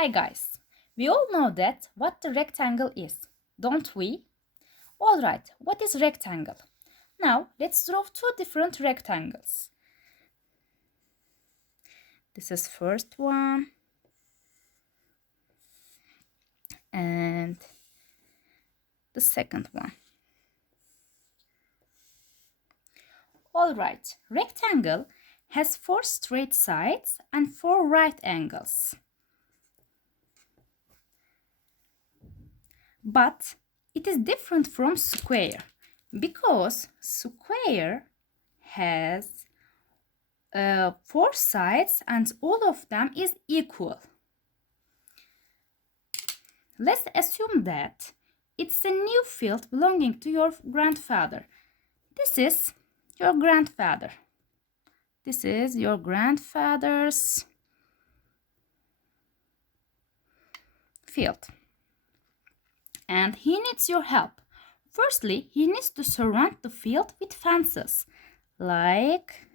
Hi guys, we all know that what the rectangle is, don't we? Alright, what is rectangle? Now let's draw two different rectangles. This is first one and the second one. Alright, rectangle has four straight sides and four right angles. But it is different from square because square has four sides and all of them is equal. Let's assume that it's a new field belonging to your grandfather. This is your grandfather. This is your grandfather's field. And he needs your help. Firstly, he needs to surround the field with fences like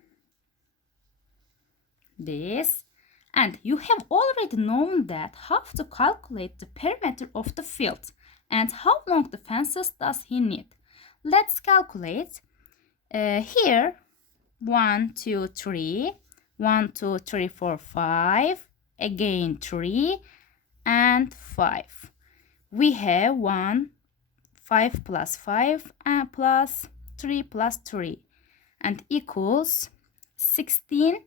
this. And you have already known that how to calculate the perimeter of the field and how long the fences does he need. Let's calculate. Here 1 2 3 1 2 3 4 5 again 3 and 5. We have 1 5 plus 5 and plus 3 plus 3 and equals 16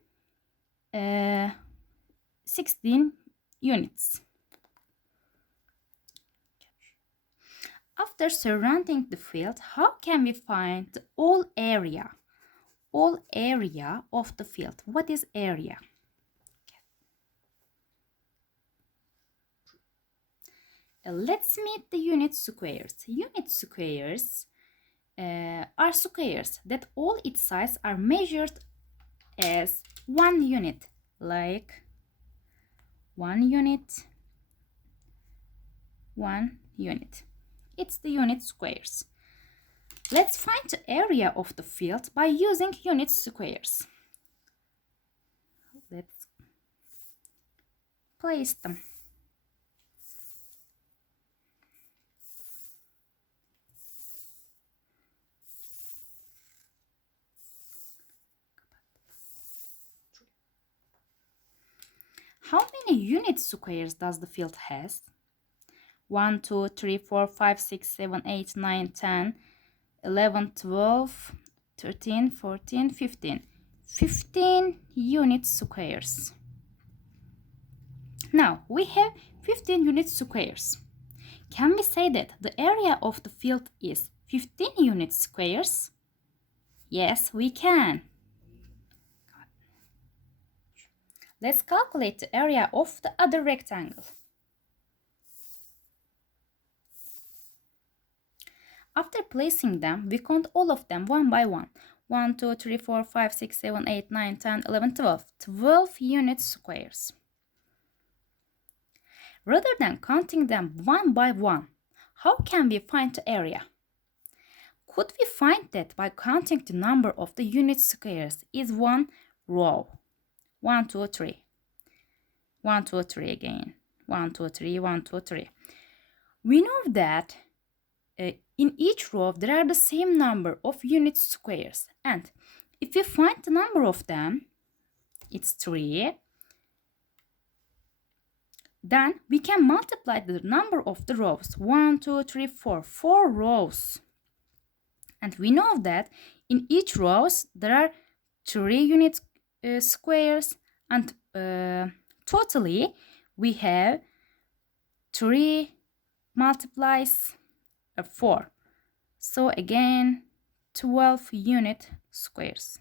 units. After surrounding the field, how can we find the all area? All area of the field. What is area? Let's meet the unit squares. Unit squares are squares that all its sides are measured as 1 unit, like 1 unit, 1 unit. It's the unit squares. Let's find the area of the field by using unit squares. Let's place them. How many unit squares does the field has? 1, 2, 3, 4, 5, 6, 7, 8, 9, 10, 11, 12, 13, 14, 15. 15 unit squares. Now, we have 15 unit squares. Can we say that the area of the field is 15 unit squares? Yes, we can. Let's calculate the area of the other rectangle. After placing them, we count all of them one by one. 1, 2, 3, 4, 5, 6, 7, 8, 9, 10, 11, 12. 12 unit squares. Rather than counting them one by one, how can we find the area? Could we find that by counting the number of the unit squares is one row? 1, 2, 3. 1, 2, 3 again. 1, 2, 3, 1, 2, 3. We know that in each row there are the same number of unit squares, and if we find the number of them, it's 3, then we can multiply the number of the rows. 1, 2, 3, 4. 4 rows. And we know that in each rows there are 3 unit squares, and totally we have 3 multiplies 4. So again 12 unit squares.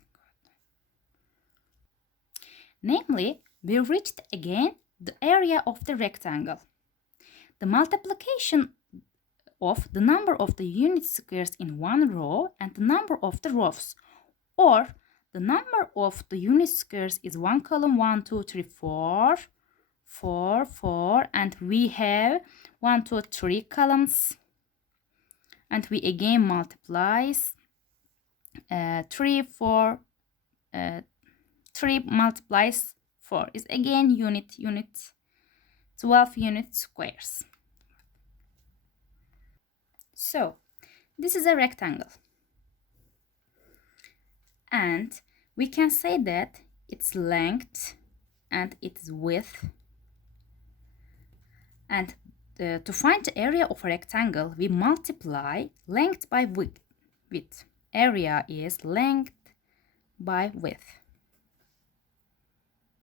Namely, we reached again the area of the rectangle. The multiplication of the number of the unit squares in one row and the number of the rows, or the number of the unit squares is one column, 1, 2, 3, 4, 4, 4, and we have 1, 2, 3 columns, and we again multiplies 3, 4, 3 multiplies 4 is again unit. 12 unit squares. So this is a rectangle, and we can say that its length and its width, and to find the area of a rectangle, we multiply length by width. Area is length by width.